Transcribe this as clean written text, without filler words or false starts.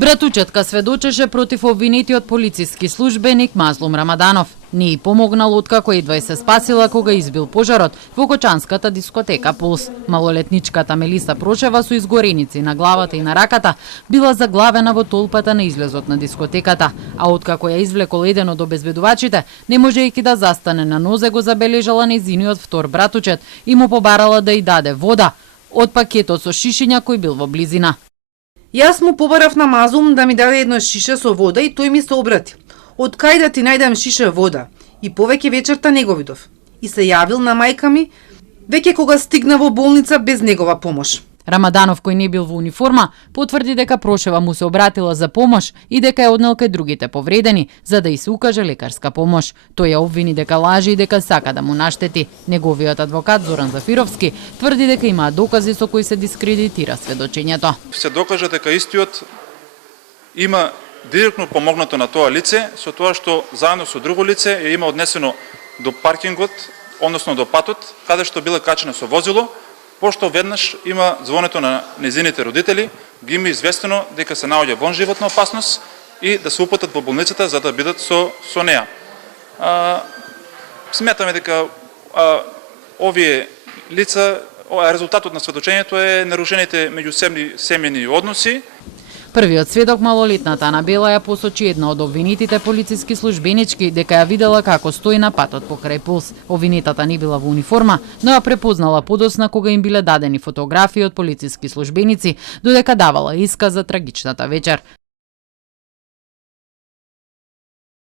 Братучетка сведочеше против обвинетиот полициски службеник Мазлум Рамаданов. Не и помогнал откако едва и се спасила кога избил пожарот во Кочанската дискотека Пулс. Малолетничката Мелиса Прошева со изгореници на главата и на раката била заглавена во толпата на излезот на дискотеката, а откако ја извлекол еден од обезбедувачите, не можејќи да застане на нозе, го забележала нејзиниот втор братучет и му побарала да й даде вода од пакетот со шишиња кој бил во близина. Јас му побарав на Мазлум да ми даде едно шише со вода и тој ми се обрати. Од кај да ти најдам шише вода? И повеќе вечерта не го видов. И се јавил на мајка ми, веќе кога стигна во болница без негова помош. Рамаданов, кој не бил во униформа, потврди дека Прошева му се обратила за помош и дека ја однел кај другите повредени, за да и се укаже лекарска помош. Тој ја обвини дека лажи и дека сака да му наштети. Неговиот адвокат Зоран Зафировски тврди дека има докази со кои се дискредитира сведочењето. Се докаже дека истиот има директно помогнато на тоа лице со тоа што заедно со друго лице ја има однесено до паркингот, односно до патот, каде што била качена со возило, пошто веднаш има звонето на незините родители, ги има известено дека се наоѓа во животна опасност и да се упатат во болницата за да бидат со неа. Сметаме дека овие лица, резултатот на сведочењето е нарушените меѓусемјени односи. Првиот сведок, малолетната Анабела, ја посочи една од обвинетите полициски службенички дека ја видела како стои на патот покрај Пулс. Обвинетата не била во униформа, но ја препознала подосна кога им биле дадени фотографии од полициски службеници, додека давала исказ за трагичната вечер.